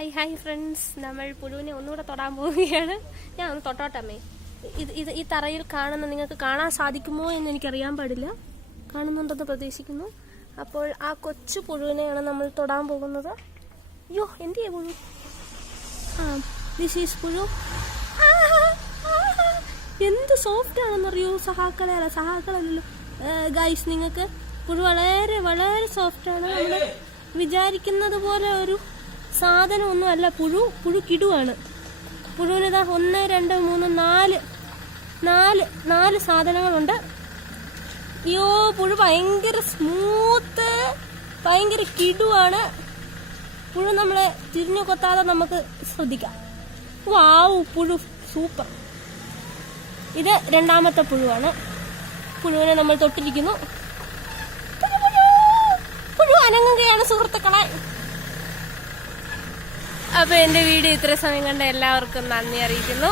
Hi friends, നമ്മൾ പുഴുവിനെ ഒന്നുകൂടെ തൊടാൻ പോവുകയാണ്. ഞാൻ ഒന്ന് തൊട്ടോട്ടമ്മേ. ഈ തറയിൽ നിങ്ങൾക്ക് കാണാൻ സാധിക്കുമോ എന്ന് എനിക്കറിയാൻ പാടില്ല. കാണുന്നുണ്ടെന്ന് പ്രതീക്ഷിക്കുന്നു. അപ്പോൾ ആ കൊച്ചു പുഴുവിനെയാണ് നമ്മൾ തൊടാൻ പോകുന്നത്. അയ്യോ, എന്തിയാ പുഴു? ദിസ് ഈസ് പുഴു. എന്ത് സോഫ്റ്റ് ആണെന്നറിയോ? സഹാക്കളല്ലല്ലോ ഗൈസ്. നിങ്ങൾക്ക് പുഴു വളരെ വളരെ സോഫ്റ്റ് ആണ്. നമ്മൾ വിചാരിക്കുന്നത് പോലെ ഒരു സാധനമൊന്നും അല്ല. പുഴു കിടുവാണ്. പുഴുവിന് 1 2 3 4 സാധനങ്ങളുണ്ട്. അയ്യോ, പുഴു ഭയങ്കര സ്മൂത്ത്, ഭയങ്കര കിടുവാണ്. പുഴു നമ്മളെ തിരിഞ്ഞു കൊത്താതെ നമുക്ക് ശ്രദ്ധിക്കാം. വാവ്, പുഴു സൂപ്പർ. ഇത് രണ്ടാമത്തെ പുഴുവാണ്. പുഴുവിനെ നമ്മൾ തൊട്ടിരിക്കുന്നു. പുഴു അനങ്ങുകയാണ് സുഹൃത്തുക്കളെ. അപ്പൊ എന്റെ വീഡിയോ ഇത്ര സമയം കണ്ട എല്ലാവർക്കും നന്ദി അറിയിക്കുന്നു.